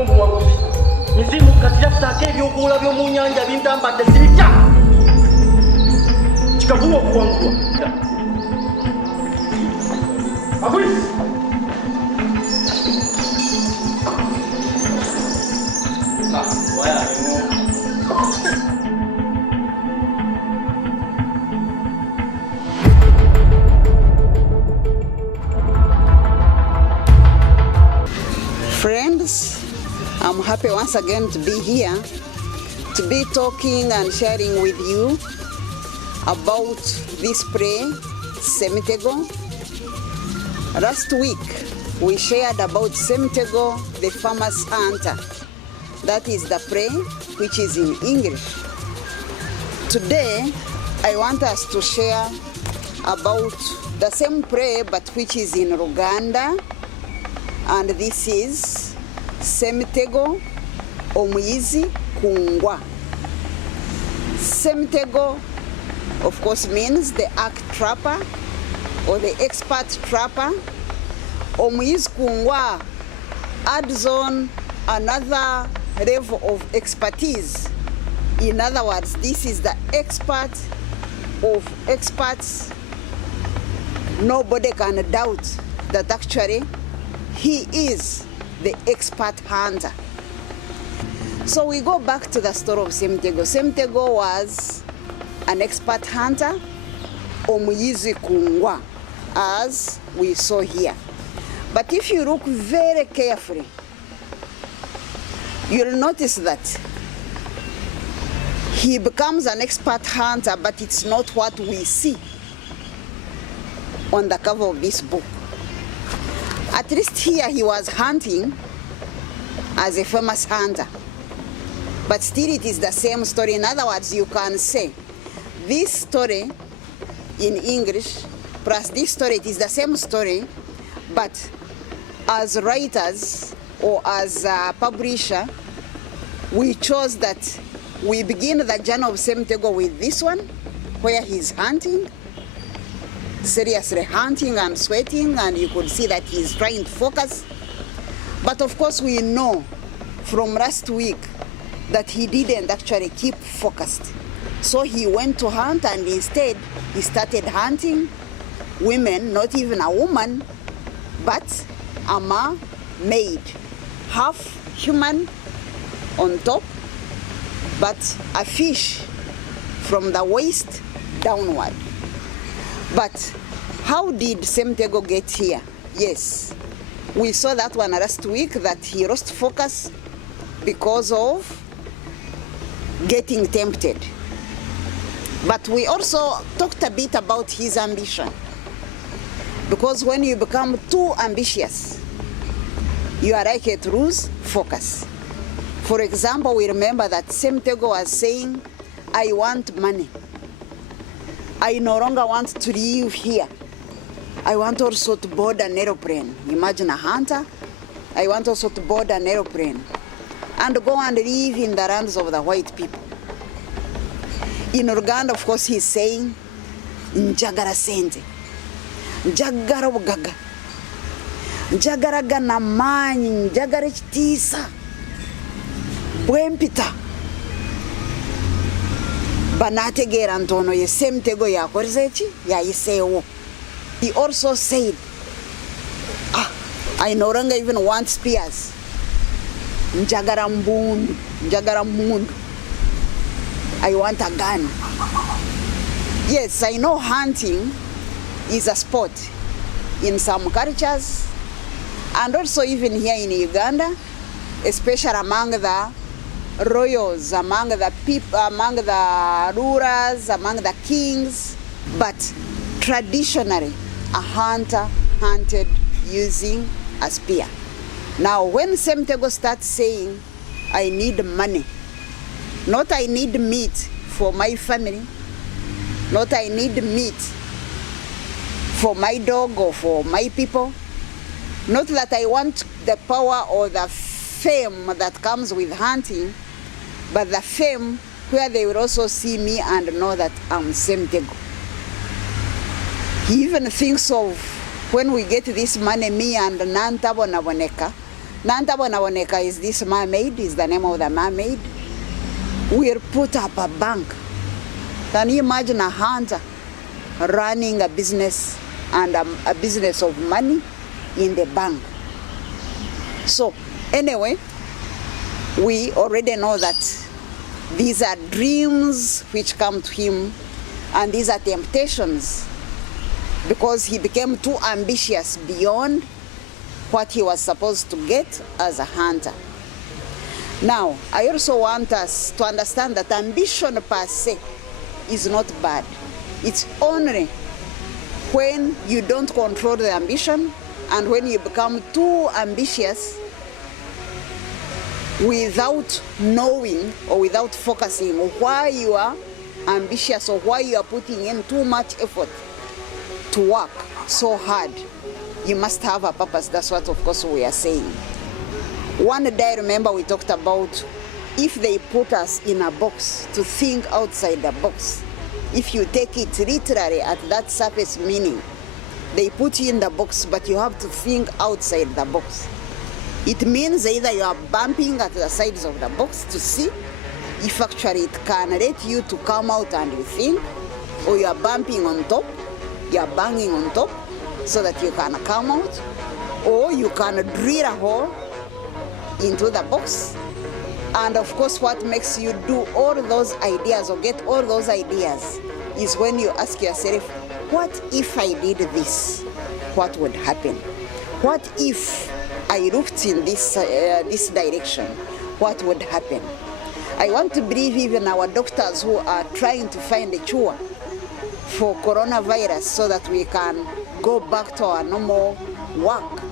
omuwaguzi mizimu kati yakutaako ebyokuwola by'omu nnyanja bintambadde sibitya kikavuba okuwangulwa apolisi. Friends, I'm happy once again to be here, to be talking and sharing with you about this prey, Semitego. Last week, we shared about Semitego, the famous hunter. That is the prey, which is in English. Today, I want us to share about the same prey, but which is in Uganda. And this is Semitego Omuyizi Kungwa. Semitego, of course, means the act trapper or the expert trapper. Omuyizi Kungwa adds on another level of expertise. In other words, this is the expert of experts. Nobody can doubt that actually he is the expert hunter. So we go back to the story of Semitego. Semitego was an expert hunter, Omuyizi Kungwa, as we saw here. But if you look very carefully, you'll notice that he becomes an expert hunter, but it's not what we see on the cover of this book. At least here he was hunting as a famous hunter. But still it is the same story. In other words, you can say this story in English plus this story, it is the same story, but as writers or as a publisher, we chose that we begin the journey of Semitego with this one, where he's hunting, seriously hunting and sweating, and you could see that he's trying to focus. But of course we know from last week that he didn't actually keep focused. So he went to hunt, and instead he started hunting women, not even a woman, but a mermaid, half human on top, but a fish from the waist downward. But how did Semitego get here? Yes, we saw that one last week, that he lost focus because of getting tempted. But we also talked a bit about his ambition, because when you become too ambitious, you are likely to lose focus. For example, we remember that Semitego was saying, I want money. I no longer want to live here. I want also to board an aeroplane. Imagine a hunter. I want also to board an aeroplane and go and live in the lands of the white people. In Uganda, of course, he's saying, njagala sente, njagala bugaga, njagala gana manyi, njagala ekitiisa, bwempita. Banategeera ntono ye Semitego yakoleza eki, yayiseewo. He also said, I no longer even want spears. Njagala mbundu, njagala mundu. I want a gun. Yes, I know hunting is a sport in some cultures, and also even here in Uganda, especially among the royals, among the people, among the rulers, among the kings. But traditionally, a hunter hunted using a spear. Now, when Semitego starts saying, I need money, not I need meat for my family, not I need meat for my dog or for my people, not that I want the power or the fame that comes with hunting, but the fame where they will also see me and know that I'm Semitego. He even thinks of, when we get this money, me and Nantabo Naboneka, Nantabonaboneka is this mermaid, is the name of the mermaid. We'll put up a bank. Can you imagine a hunter running a business and a business of money in the bank? So anyway, we already know that these are dreams which come to him, and these are temptations because he became too ambitious beyond what he was supposed to get as a hunter. Now, I also want us to understand that ambition per se is not bad. It's only when you don't control the ambition and when you become too ambitious without knowing or without focusing why you are ambitious or why you are putting in too much effort to work so hard. You must have a purpose. That's what, of course, we are saying. One day, I remember we talked about if they put us in a box, to think outside the box. If you take it literally at that surface meaning, they put you in the box, but you have to think outside the box. It means either you are bumping at the sides of the box to see if actually it can let you to come out and you think, or you are bumping on top, you are banging on top so that you can come out, or you can drill a hole into the box. And of course, what makes you do all those ideas or get all those ideas is when you ask yourself, what if I did this? What would happen? What if I looked in this direction? What would happen? I want to believe even our doctors who are trying to find a cure for coronavirus so that we can go back to our normal work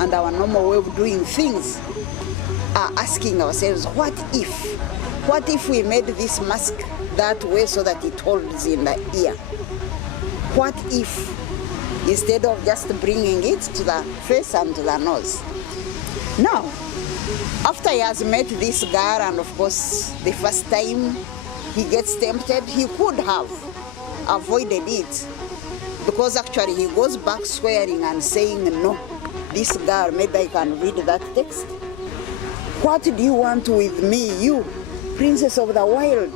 and our normal way of doing things are asking ourselves, what if we made this mask that way so that it holds in the ear? What if instead of just bringing it to the face and to the nose? Now, after he has met this girl, and of course the first time he gets tempted, he could have avoided it, because actually he goes back swearing and saying, no, this girl, maybe I can read that text. What do you want with me, you, princess of the wild?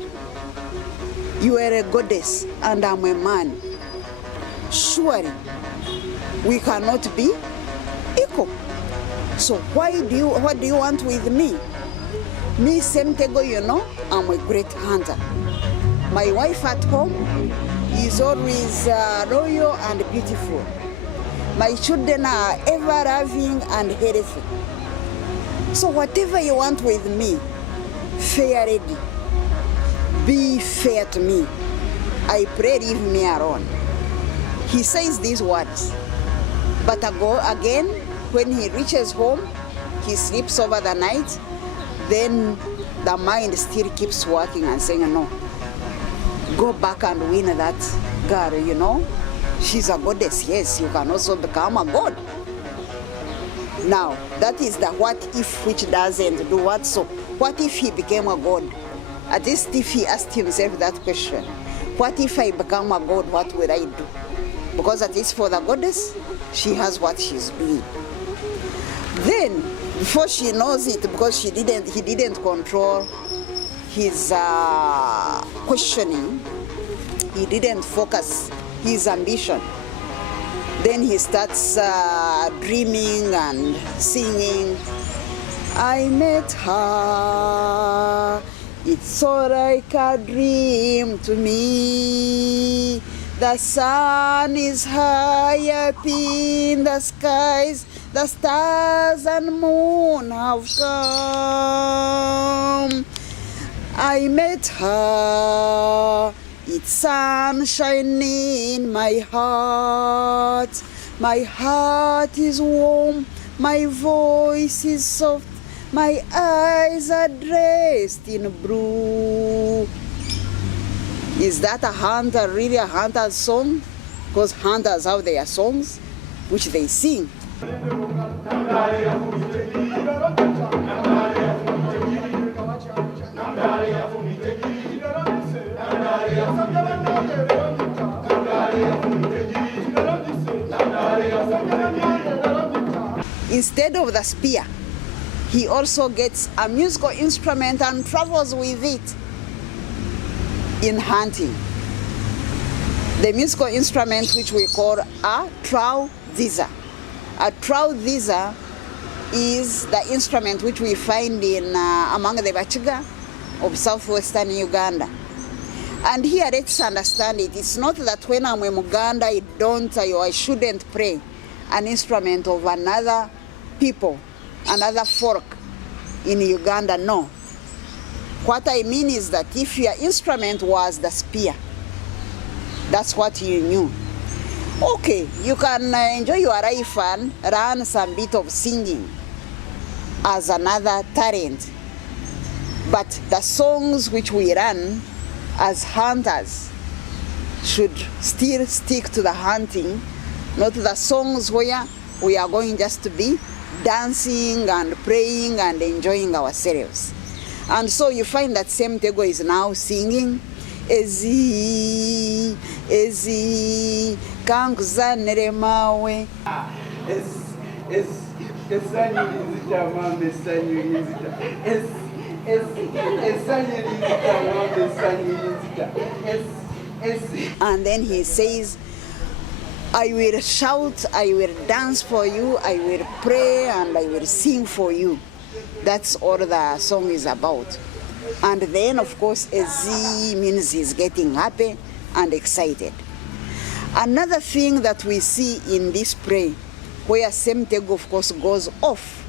You are a goddess and I'm a man. Surely we cannot be equal. So what do you want with me? Me, Semtego, you know, I'm a great hunter. My wife at home is always loyal and beautiful. My children are ever loving and healthy. So whatever you want with me, fair ready. Be fair to me. I pray, leave me alone. He says these words. But again, when he reaches home, he sleeps over the night, then the mind still keeps working and saying, no, go back and win that girl, you know. She's a goddess, yes, you can also become a god. Now, that is the what if which doesn't do what. So, what if he became a god? At least if he asked himself that question, what if I become a god, what will I do? Because at least for the goddess, she has what she's doing. Then, before she knows it, because he didn't control his questioning, he didn't focus his ambition. Then he starts dreaming and singing. I met her, it's so like a dream to me. The sun is high up in the skies, the stars and moon have come. I met her, it's sunshine in my heart. My heart is warm, my voice is soft, my eyes are dressed in blue. Is that a hunter, really a hunter's song? Because hunters have their songs, which they sing. Instead of the spear, he also gets a musical instrument and travels with it in hunting. The musical instrument which we call a troudiza. A troudiza is the instrument which we find in among the Bachiga of southwestern Uganda. And here let's understand it. It's not that when I'm in Uganda I shouldn't play an instrument of another people, another folk in Uganda. No. What I mean is that if your instrument was the spear, that's what you knew. Okay, you can enjoy your life and run some bit of singing as another talent. But the songs which we run as hunters should still stick to the hunting, not the songs where we are going just to be dancing and praying and enjoying ourselves. And so you find that Ssemutego is now singing, Ezi, Ezi, kankuzanire mawe. And then he says, I will shout, I will dance for you, I will pray, and I will sing for you. That's all the song is about. And then, of course, Ezi means he's getting happy and excited. Another thing that we see in this prayer, where Ssemutego, of course, goes off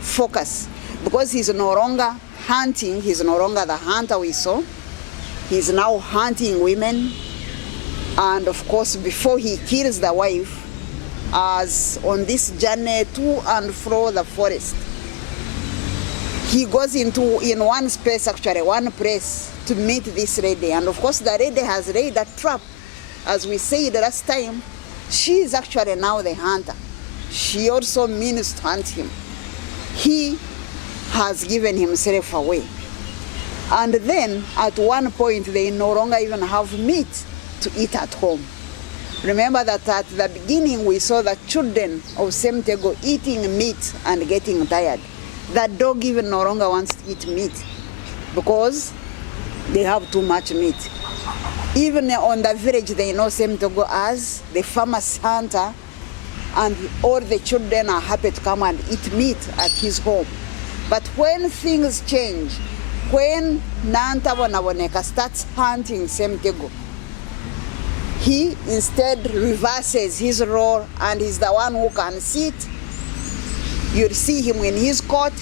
focus, because he's no longer hunting, he's no longer the hunter we saw. He's now hunting women. And of course, before he kills the wife, as on this journey to and fro the forest, he goes in one space, actually, one place, to meet this lady. And of course, the lady has laid a trap. As we said last time, she is actually now the hunter. She also means to hunt him. He has given himself away. And then, at one point, they no longer even have meat to eat at home. Remember that at the beginning, we saw the children of Ssemutego eating meat and getting tired. The dog even no longer wants to eat meat because they have too much meat. Even on the village, they know Ssemutego as the famous hunter, and all the children are happy to come and eat meat at his home. But when things change, when Nantabonaboneka starts hunting Ssemutego, he instead reverses his role and is the one who can sit. You'll see him in his coat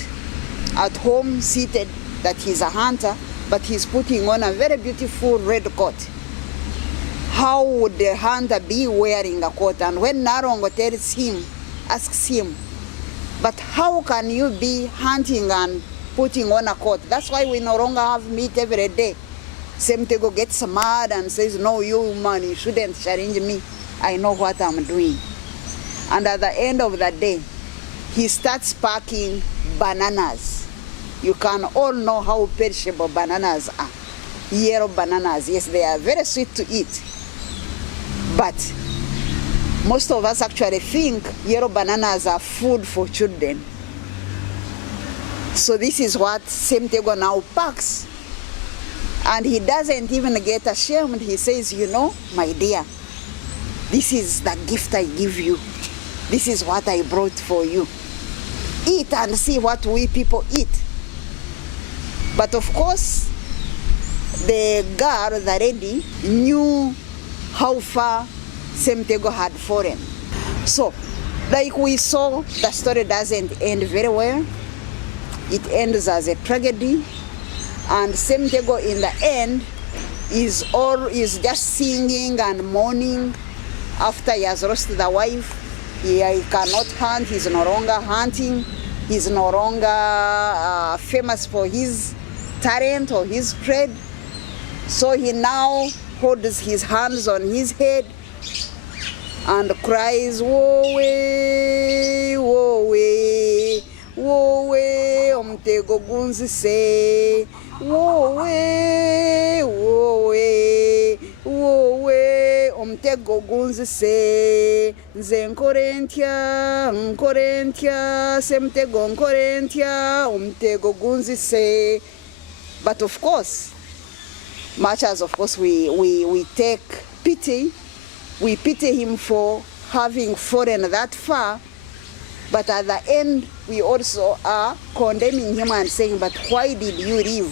at home seated, that he's a hunter, but he's putting on a very beautiful red coat. How would the hunter be wearing a coat? And when Narongo asks him, but how can you be hunting and putting on a coat? That's why we no longer have meat every day. Ssemutego gets mad and says, no, you man, you shouldn't challenge me. I know what I'm doing. And at the end of the day, he starts packing bananas. You can all know how perishable bananas are. Yellow bananas, yes, they are very sweet to eat. But most of us actually think yellow bananas are food for children. So this is what Ssemutego now packs. And he doesn't even get ashamed. He says, you know, my dear, this is the gift I give you. This is what I brought for you. Eat and see what we people eat. But of course, the girl, the lady, knew how far Ssemutego had fallen. So, like we saw, the story doesn't end very well. It ends as a tragedy. And Ssemutego in the end is just singing and mourning after he has lost the wife. He cannot hunt, he's no longer hunting, he's no longer famous for his talent or his trade. So he now holds his hands on his head and cries, woe, woe, woe, Omutego gunzise, woe, woe, woe, mutego gunzise nze nkorentya se mutego nkorentya umutego gunzise. But of course, much as of course we take pity, we pity him for having fallen that far, but at the end we also are condemning him and saying, but why did you leave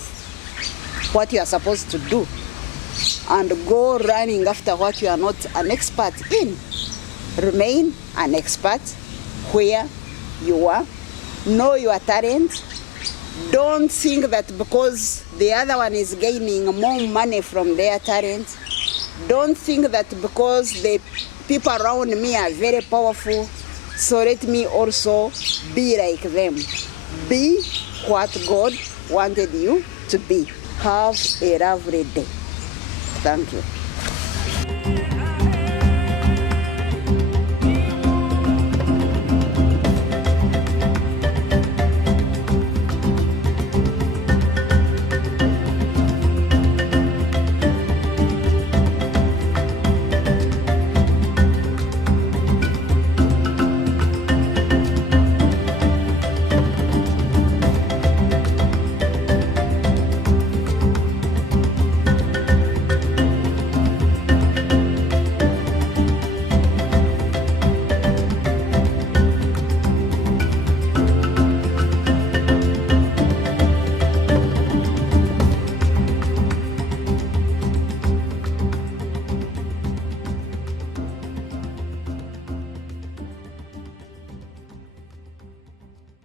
what you are supposed to do and go running after what you are not an expert in? Remain an expert where you are. Know your talent. Don't think that because the other one is gaining more money from their talent, don't think that because the people around me are very powerful, so let me also be like them. Be what God wanted you to be. Have a lovely day. Thank you.